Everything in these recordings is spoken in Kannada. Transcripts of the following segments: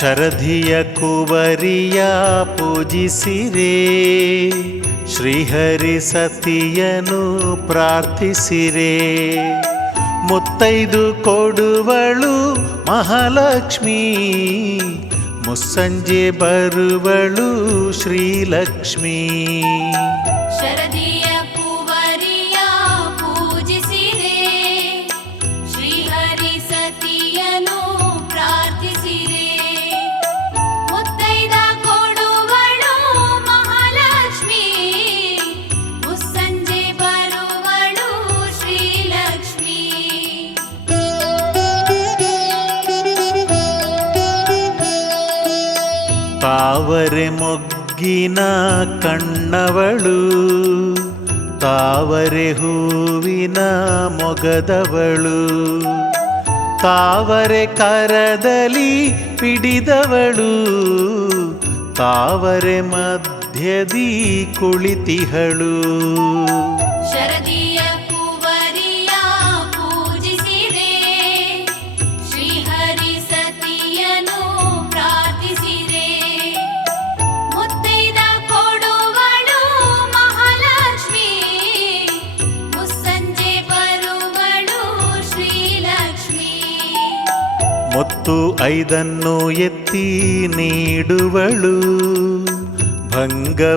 ಶರಧಿಯ ಕುವರಿಯ ಪೂಜಿಸಿರೆ. ಶ್ರೀಹರಿ ಸತಿಯನು ಪ್ರಾರ್ಥಿಸಿರೆ. ಮುತ್ತೈದು ಕೊಡುವಳು ಮಹಾಲಕ್ಷ್ಮೀ. ಮುಸ್ಸಂಜೆ ಬರುವಳು ಶ್ರೀಲಕ್ಷ್ಮೀ. ತಾವರೆ ಮೊಗ್ಗಿನ ಕಣ್ಣವಳು ತಾವರೆ ಹೂವಿನ ಮೊಗದವಳು. ತಾವರೆ ಕರದಲ್ಲಿ ಪಿಡಿದವಳು ತಾವರೆ ಮಧ್ಯದಿ ಕುಳಿತಿಹಳು. ಐದನ್ನು ಎತ್ತಿ ನೀಡುವಳು ಭಂಗವನೀಗಿಸಿ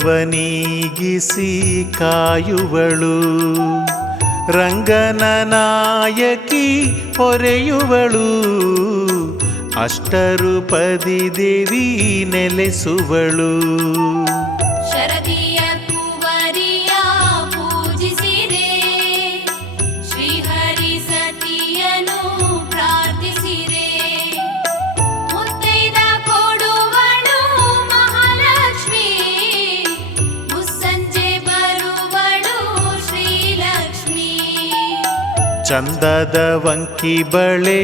ಕಾಯುವಳು ರಂಗನ ನಾಯಕಿ ಪೊರೆಯುವಳು ಅಷ್ಟರೂಪದಿ ದೇವಿ ನೆಲೆಸುವಳು ಚಂದದ ವಂಕಿ ಬಳೆ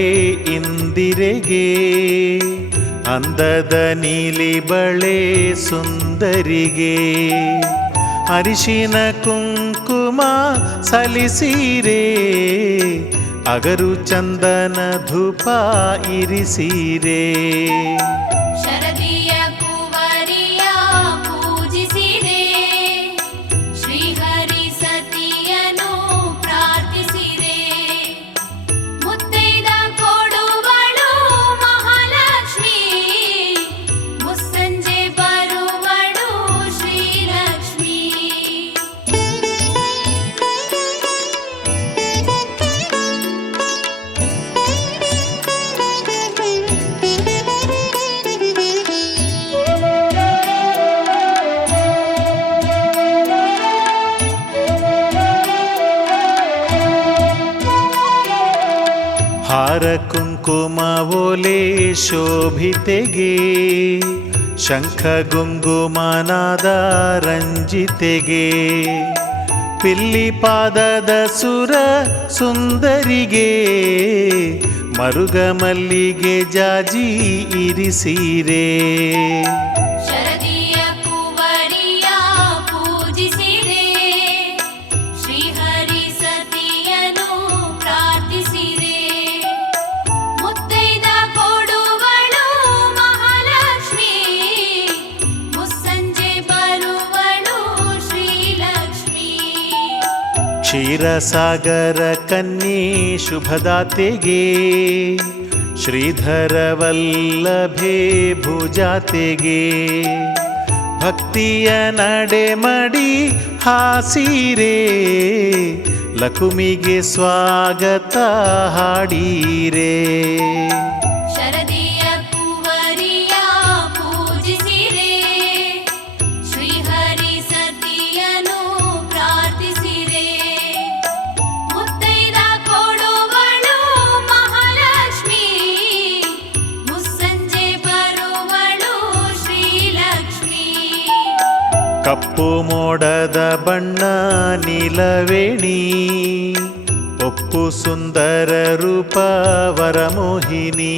ಇಂದಿರೆಗೆ, ಅಂದದ ನೀಲಿ ಬಳೆ ಸುಂದರಿಗೆ. ಅರಿಶಿನ ಕುಂಕುಮ ಸಲಿಸೀರೆ, ಅಗರು ಚಂದನ ಧೂಪ ಇರಿಸಿರೆ. ಕುಂಕುಮ ಓಲೆ ಶೋಭಿತೆಗೆ ಶಂಖ ಗುಂಗುಮನಾದ ರಂಜಿತೆಗೆ ಪಿಲ್ಲಿ ಪಾದದ ಸುರ ಸುಂದರಿಗೆ ಮರುಗ ಮಲ್ಲಿಗೆ ಜಾಜಿ ಇರಿಸಿರೆ. ಕ್ಷೀರಸಾಗರ ಕನ್ಯೆ ಶುಭದಾತೆಗೆ ಶ್ರೀಧರ ವಲ್ಲಭೆ ಭುಜಾತೆಗೆ ಭಕ್ತಿಯ ನಡೆ ಮಡಿ ಹಾಸಿರೆ ಲಕುಮಿಗೆ ಸ್ವಾಗತ ಹಾಡೀರೆ ಮೋಡದ ಬಣ್ಣ ನೀಲವೇಣಿ ಒಪ್ಪು ಸುಂದರ ರೂಪ ವರಮೋಹಿನಿ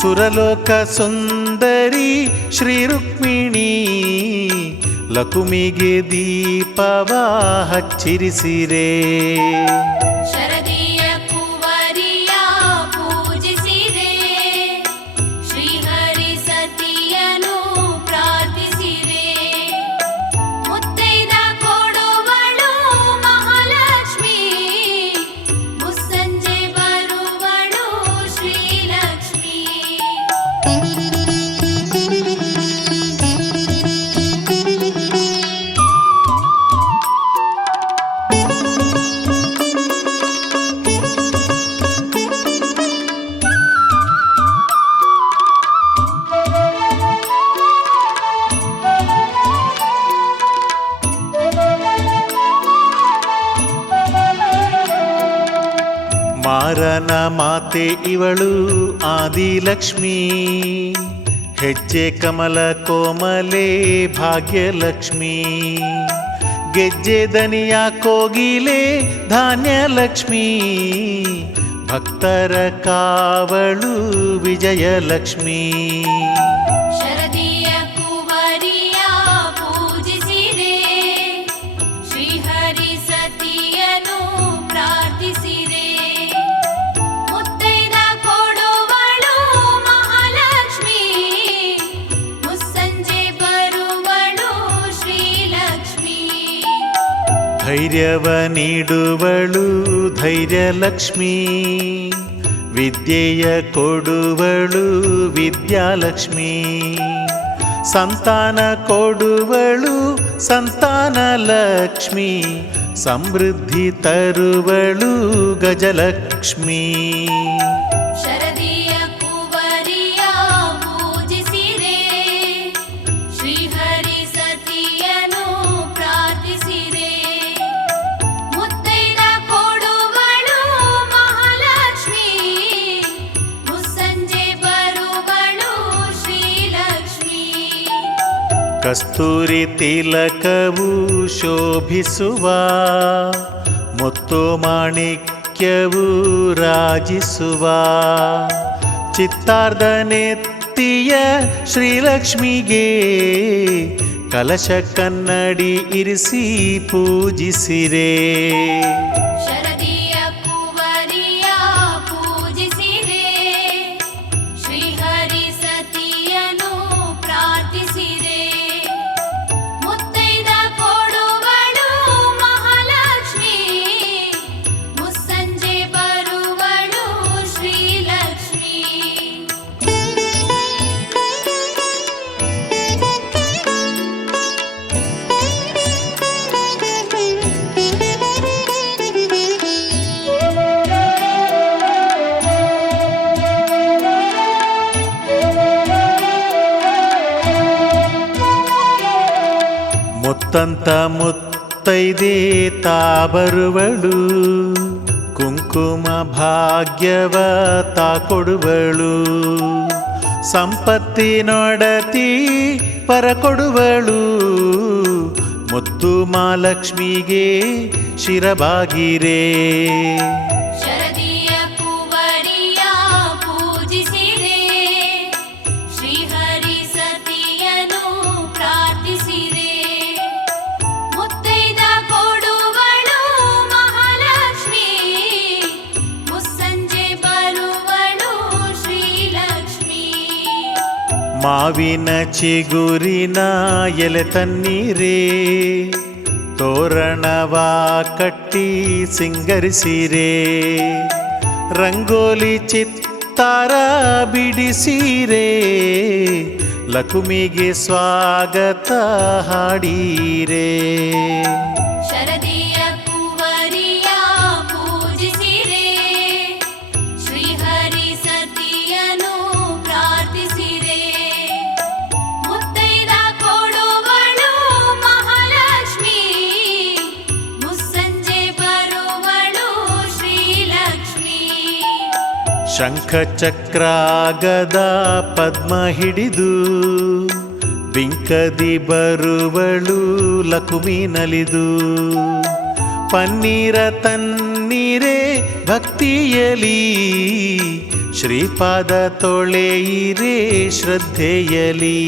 ಸುರಲೋಕ ಸುಂದರಿ ಶ್ರೀ ರುಕ್ಮಿಣಿ ಲಕುಮಿಗೆ ದೀಪವ ಹಚ್ಚಿರಿಸಿರೆ. ಭುವನ ಮಾತೆ ಇವಳು ಆದಿಲಕ್ಷ್ಮೀ. ಹೆಜ್ಜೆ ಕಮಲ ಕೋಮಲೆ ಭಾಗ್ಯಲಕ್ಷ್ಮೀ. ಗೆಜ್ಜೆ ದನಿಯ ಕೋಗಿಲೆ ಧಾನ್ಯಲಕ್ಷ್ಮೀ. ಭಕ್ತರ ಕಾವಳು ವಿಜಯಲಕ್ಷ್ಮೀ. ಧೈರ್ಯವ ನೀಡುವಳು ಧೈರ್ಯಲಕ್ಷ್ಮೀ. ವಿದ್ಯೆಯ ಕೊಡುವಳು ವಿದ್ಯಾಲಕ್ಷ್ಮೀ. ಸಂತಾನ ಕೊಡುವಳು ಸಂತಾನ ಲಕ್ಷ್ಮಿ ಸಮೃದ್ಧಿ ತರುವಳು ಗಜಲಕ್ಷ್ಮೀ. ಕಸ್ತೂರಿ ತಿಲಕವು ಶೋಭಿಸುವ ಮುತ್ತು ಮಾಣಿಕ್ಯವು ರಾಜಿಸುವ. ಚಿತ್ತಾರ್ಧನೆತ್ತಿಯ ಶ್ರೀಲಕ್ಷ್ಮಿಗೆ ಕಲಶ ಕನ್ನಡಿ ಇರಿಸಿ ಪೂಜಿಸಿರೆ. ಮುತ್ತಂತ ಮುತ್ತೈದೆ ತಾ ಬರುವಳು ಕುಂಕುಮ ಭಾಗ್ಯವ ತಾ ಕೊಡುವಳು ಸಂಪತ್ತಿನೊಡತಿ ಪರ ಕೊಡುವಳು. ಮುತ್ತು ಮಾಲಕ್ಷ್ಮಿಗೆ ಶಿರಬಾಗಿರೇ. ಮಾವಿನ ಚಿಗುರಿನ ಎಲೆ ತನ್ನೀರೇ ತೋರಣವ ಕಟ್ಟಿ ಸಿಂಗರಿಸಿರೆ ರಂಗೋಲಿ ಚಿತ್ತಾರ ಬಿಡಿಸಿರೇ ಲಕುಮಿಗೆ ಸ್ವಾಗತ ಹಾಡೀರೆ. ಶಂಖಚಕ್ರಾಗದ ಪದ್ಮ ಹಿಡಿದು ಬಿಂಕದಿ ಬರುವಳು ಲಕುಮಿ ನಲಿದು ಪನ್ನೀರ ತನ್ನೀರೇ ಭಕ್ತಿಯಲಿ ಶ್ರೀಪಾದ ತೊಳೆಯಿರೇ ಶ್ರದ್ಧೆಯಲಿ.